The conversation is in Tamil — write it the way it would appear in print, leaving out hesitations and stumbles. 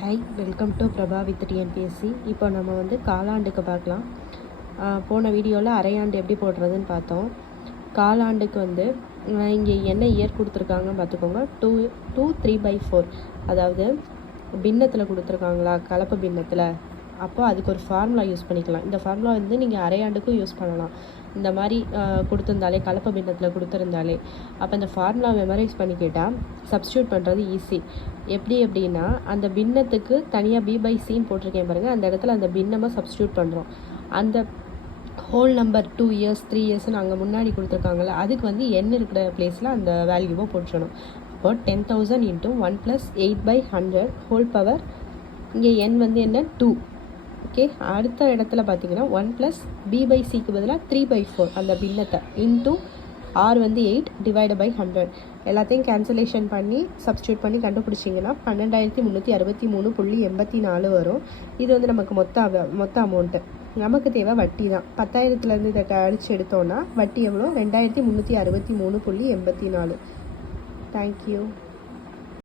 Hi, welcome to Prabha with TNPSC. இப்போ நம்ம வந்து காலாண்டுக்கு பார்க்கலாம். போன வீடியோவில் அரையாண்டு எப்படி போடுறதுன்னு பார்த்தோம். காலாண்டுக்கு வந்து இங்கே என்ன இயர் கொடுத்துருக்காங்கன்னு பார்த்துக்கோங்க. 2 3/4, அதாவது பின்னத்தில் கொடுத்துருக்காங்களா, கலப்பு பின்னத்தில். அப்போ அதுக்கு ஒரு ஃபார்முலா யூஸ் பண்ணிக்கலாம். இந்த ஃபார்முலா வந்து நீங்கள் அரையாண்டுக்கும் யூஸ் பண்ணலாம். இந்த மாதிரி கொடுத்துருந்தாலே, கலப்பு பின்னத்தில் கொடுத்துருந்தாலே, அப்போ இந்த ஃபார்முலா மெமரைஸ் பண்ணிக்கிட்டால் சப்ஸ்டியூட் பண்ணுறது ஈஸி. எப்படின்னா, அந்த பின்னத்துக்கு தனியாக B/Cன்னு போட்டிருக்கேன் பாருங்கள், அந்த இடத்துல அந்த பின்னமாக சப்ஸ்டியூட் பண்ணுறோம். அந்த ஹோல் நம்பர் 2 இயர்ஸ் 3 இயர்ஸ்ன்னு அங்கே முன்னாடி கொடுத்துருக்காங்கல்ல, அதுக்கு வந்து n இருக்கிற பிளேஸில் அந்த வேல்யூவை போட்டுடணும். இப்போ 10,000 × 1 + 8/100 ஹோல் பவர், இங்கே n வந்து என்ன 2. ஓகே, அடுத்த இடத்துல பார்த்தீங்கன்னா 1 + B/Cக்கு பதிலாக 3/4 அந்த பின்னத்தை இன்ட்டு R வந்து 8 /100 எல்லாத்தையும் கேன்சலேஷன் பண்ணி சப்ஸ்டியூட் பண்ணி கண்டுபிடிச்சிங்கன்னா 12,363.84 வரும். இது வந்து நமக்கு மொத்த அமௌண்ட்டு. நமக்கு தேவை வட்டி தான். 10,000லேருந்து இதை அடித்து எடுத்தோன்னா வட்டி எவ்வளோ, 2,363.84. தேங்க்யூ.